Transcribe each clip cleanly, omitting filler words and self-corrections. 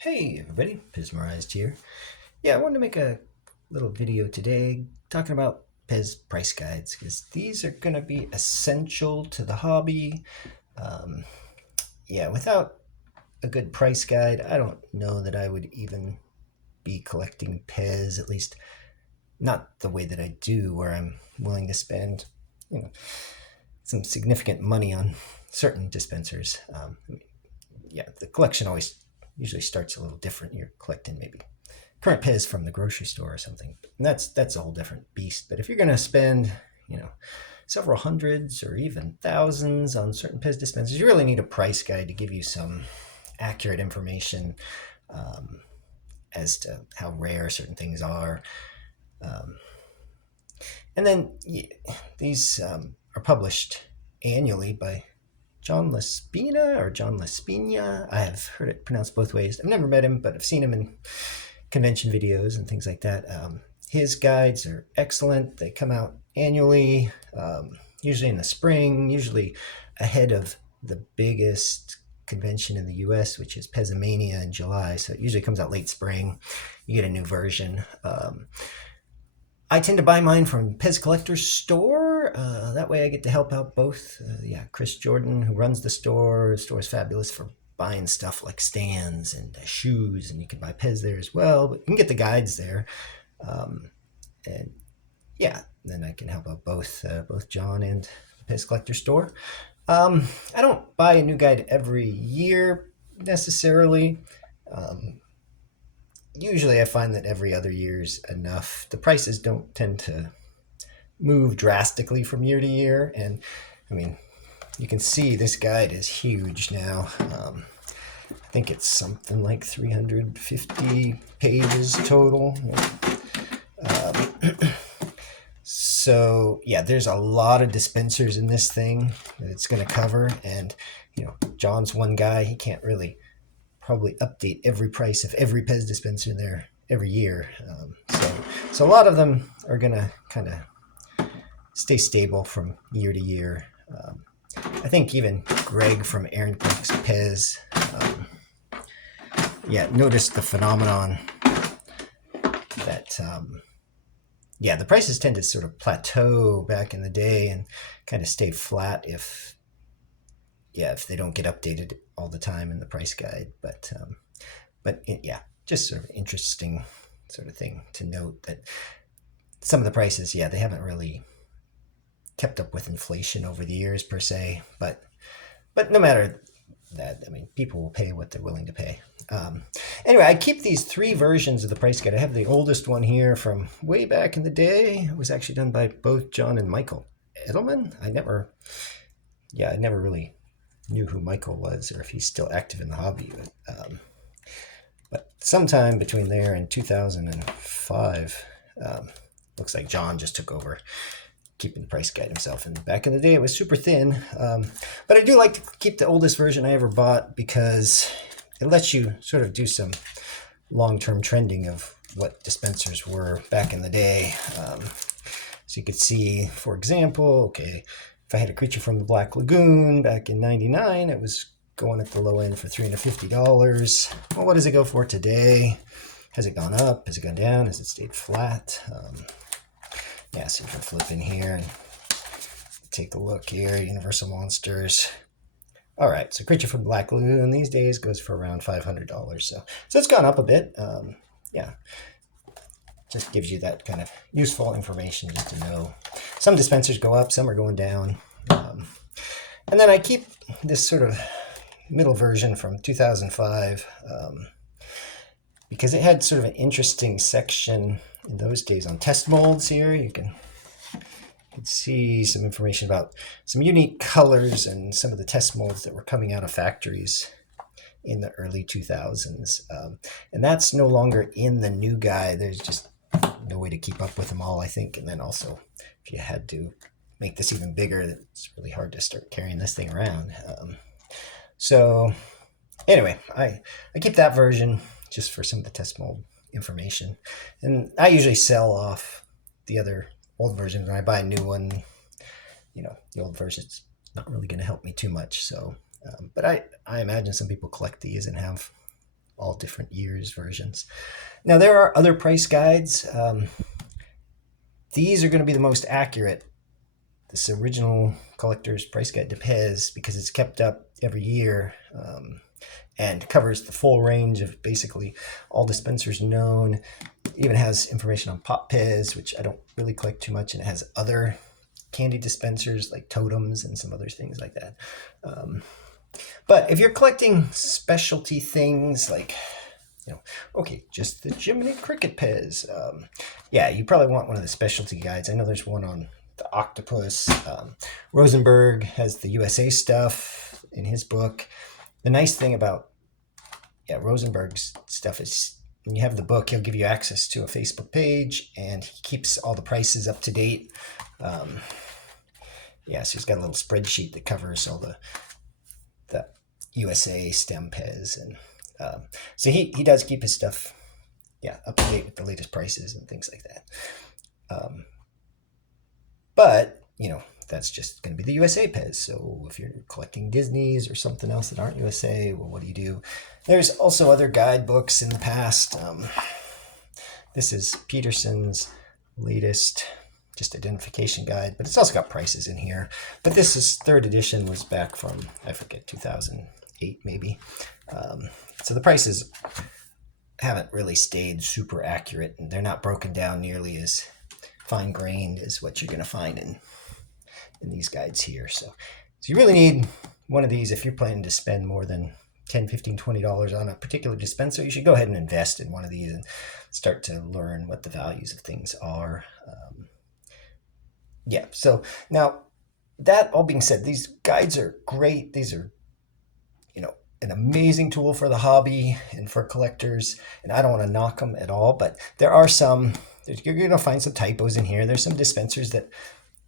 Hey everybody, Pismerized here. Yeah, I wanted to make a little video today talking about Pez price guides because these are going to be essential to the hobby. Um, yeah, without a good price guide, I don't know that I would even be collecting Pez, at least not the way that I do, where I'm willing to spend, you know, some significant money on certain dispensers. Yeah, the collection always usually starts a little different. You're collecting maybe current Pez from the grocery store or something. And that's a whole different beast. But if you're going to spend, you know, several hundreds or even thousands on certain Pez dispensers, you really need a price guide to give you some accurate information um, as to how rare certain things are. Um, and then these are published annually by John LaSpina or John LaSpina. I have heard it pronounced both ways. I've never met him, but I've seen him in convention videos and things like that. His guides are excellent. They come out annually, usually in the spring, usually ahead of the biggest convention in the US, which is Pezomania in July. So it usually comes out late spring. You get a new version. I tend to buy mine from Pez Collector's store. That way I get to help out both. Chris Jordan, who runs the store. The store is fabulous for buying stuff like stands and shoes, and you can buy Pez there as well. But you can get the guides there. Um, and yeah, then I can help out both John and the Pez Collector store. I don't buy a new guide every year necessarily. Um, Usually I find that every other year's enough. The prices don't tend to move drastically from year to year. And I mean, you can see this guide is huge now. I think it's something like 350 pages total. Um, so yeah, there's a lot of dispensers in this thing that it's going to cover. And, John's one guy, he can't really probably update every price of every Pez dispenser in there every year. So a lot of them are going to kind of stay stable from year to year. I think even Greg from Aaron Quick's Pez, noticed the phenomenon that, the prices tend to sort of plateau back in the day and kind of stay flat if they don't get updated all the time in the price guide. Just sort of interesting sort of thing to note that some of the prices, they haven't really kept up with inflation over the years per se, but no matter that, I mean, people will pay what they're willing to pay. Anyway, I keep these three versions of the price guide. I have the oldest one here from way back in the day. It was actually done by both John and Michael Edelman. I never really knew who Michael was or if he's still active in the hobby. But sometime between there and 2005, looks like John just took over keeping the price guide himself. And back in the day, it was super thin. But I do like to keep the oldest version I ever bought because it lets you sort of do some long-term trending of what dispensers were back in the day. So you could see, for example, okay, if I had a Creature from the Black Lagoon back in '99, it was going at the low end for $350. Well, what does it go for today? Has it gone up? Has it gone down? Has it stayed flat? So you can flip in here and take a look here. Universal Monsters. All right, so Creature from Black Lagoon these days goes for around $500. So it's gone up a bit. Just gives you that kind of useful information just to know. Some dispensers go up, some are going down. And then I keep this sort of middle version from 2005 because it had sort of an interesting section in those days on test molds here. You can see some information about some unique colors and some of the test molds that were coming out of factories in the early 2000s. And that's no longer in the new guide. There's just no way to keep up with them all, I think. And then also, if you had to make this even bigger, it's really hard to start carrying this thing around. So anyway, I keep that version just for some of the test mold information. And I usually sell off the other old versions when I buy a new one. The old version's not really going to help me too much. So, but I imagine some people collect these and have all different years versions. Now there are other price guides. These are going to be the most accurate. This original collector's price guide to Pez, because it's kept up every year, and covers the full range of basically all dispensers known. It even has information on Pop Pez, which I don't really collect too much, and it has other candy dispensers like totems and some other things like that. But if you're collecting specialty things like, okay, just the Jiminy Cricket Pez, you probably want one of the specialty guides. I know there's one on the octopus. Rosenberg has the USA stuff in his book. The nice thing about Rosenberg's stuff is when you have the book, he'll give you access to a Facebook page, and he keeps all the prices up to date. So he's got a little spreadsheet that covers all the USA stem Pez, and so he does keep his stuff up to date with the latest prices and things like that. But that's just going to be the USA Pez. So if you're collecting Disney's or something else that aren't USA, well, what do you do? There's also other guidebooks in the past. This is Peterson's latest just identification guide, but it's also got prices in here. But this is third edition, was back from, I forget, 2008 maybe. So the prices haven't really stayed super accurate, and they're not broken down nearly as fine-grained as what you're going to find in these guides here. So you really need one of these if you're planning to spend more than $10, $15, $20 on a particular dispenser. You should go ahead and invest in one of these and start to learn what the values of things are. So now, that all being said, these guides are great. These are, an amazing tool for the hobby and for collectors, and I don't want to knock them at all, but there are you're going to find some typos in here. There's some dispensers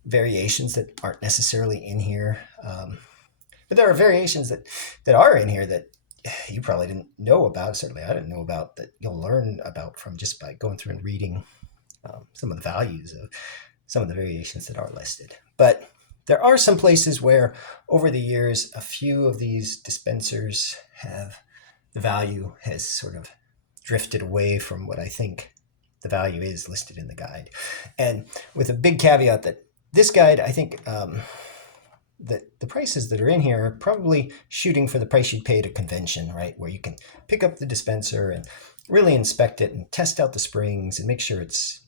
variations that aren't necessarily in here. But there are variations that are in here that you probably didn't know about. Certainly I didn't know about, that you'll learn about from just by going through and reading some of the values of some of the variations that are listed. But there are some places where over the years, a few of these dispensers the value has sort of drifted away from what I think the value is listed in the guide. And with a big caveat that this guide, I think that the prices that are in here are probably shooting for the price you'd pay at a convention, right? Where you can pick up the dispenser and really inspect it and test out the springs and make sure it's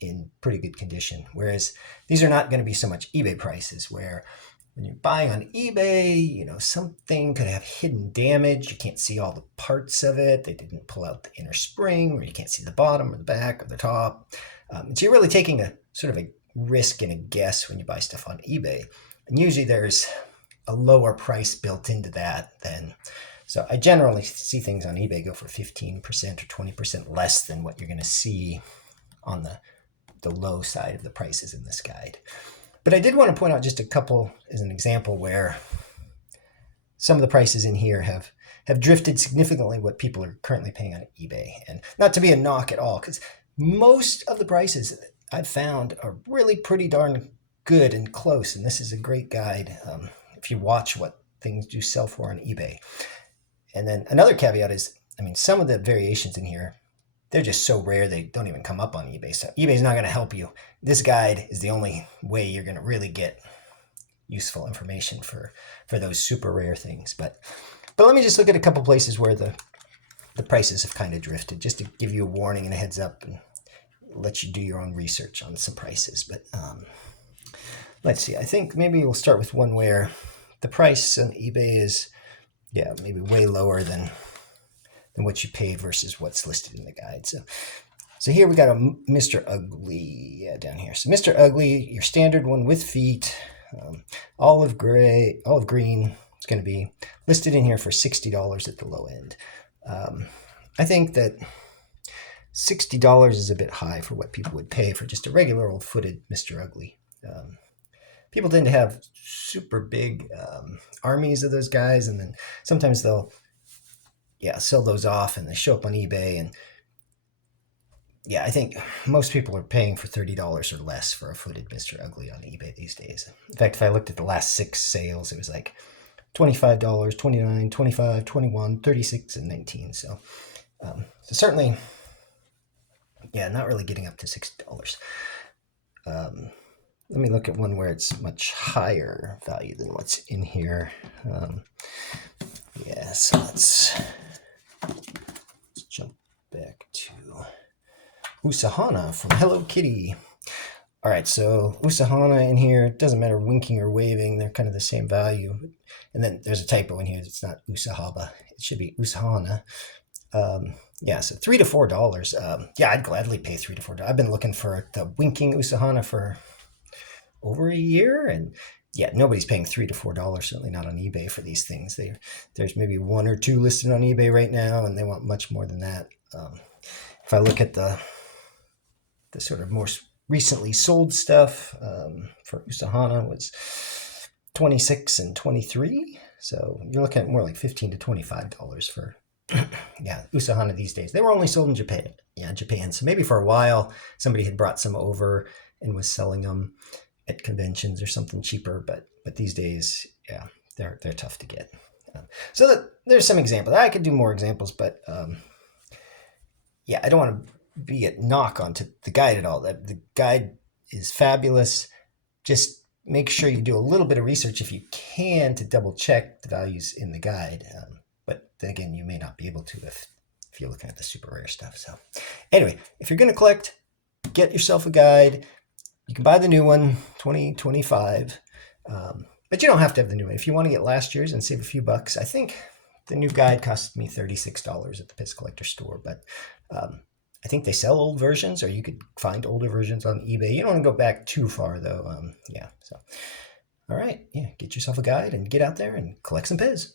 in pretty good condition. Whereas these are not going to be so much eBay prices, where when you're buying on eBay, something could have hidden damage. You can't see all the parts of it. They didn't pull out the inner spring, or you can't see the bottom or the back or the top. So you're really taking a sort of a risk and a guess when you buy stuff on eBay. And usually there's a lower price built into that so I generally see things on eBay go for 15% or 20% less than what you're going to see on the low side of the prices in this guide. But I did want to point out just a couple as an example where some of the prices in here have drifted significantly what people are currently paying on eBay. And not to be a knock at all, because most of the prices I've found are really pretty darn good and close. And this is a great guide if you watch what things do sell for on eBay. And then another caveat is, some of the variations in here, they're just so rare they don't even come up on eBay. So eBay's not going to help you. This guide is the only way you're going to really get useful information for those super rare things. But let me just look at a couple places where the prices have kind of drifted, just to give you a warning and a heads up and let you do your own research on some prices. But let's see. I think maybe we'll start with one where the price on eBay is, maybe way lower than what you pay versus what's listed in the guide. So here we got a Mr. Ugly down here. So Mr. Ugly, your standard one with feet, olive green. It's going to be listed in here for $60 at the low end. I think that $60 is a bit high for what people would pay for just a regular old footed Mr. Ugly. People tend to have super big armies of those guys, and then sometimes they'll sell those off and they show up on eBay. And I think most people are paying for $30 or less for a footed Mr. Ugly on eBay these days. In fact, if I looked at the last 6 sales, it was like $25, 29, 25, 21, 36, and 19. So certainly, yeah, not really getting up to $60. Let me look at one where it's much higher value than what's in here. Yeah, so let's jump back to Usahana from Hello Kitty. All right, so Usahana in here, it doesn't matter winking or waving, they're kind of the same value. And then there's a typo in here, it's not Usahaba, it should be Usahana. Yeah, so $3 to $4. Yeah, I'd gladly pay $3 to $4. I've been looking for the winking Usahana for over a year, and yeah, nobody's paying $3 to $4. Certainly not on eBay for these things. There's maybe one or two listed on eBay right now, and they want much more than that. If I look at the sort of more recently sold stuff for Usahana was 26 and 23. So you're looking at more like $15 to $25 for yeah, Usahana these days. They were only sold in Japan. Yeah, Japan. So maybe for a while somebody had brought some over and was selling them at conventions or something cheaper, but these days, yeah, they're tough to get. So there's some examples. I could do more examples, but yeah, I don't want to be a knock onto the guide at all. The guide is fabulous. Just make sure you do a little bit of research if you can to double check the values in the guide. But then again, you may not be able to if you're looking at the super rare stuff. So anyway, if you're going to collect, get yourself a guide. You can buy the new one, 2025, but you don't have to have the new one. If you want to get last year's and save a few bucks, I think the new guide cost me $36 at the Piss Collector store, but I think they sell old versions, or you could find older versions on eBay. You don't want to go back too far, though. Yeah, so all right, yeah, get yourself a guide and get out there and collect some Piz.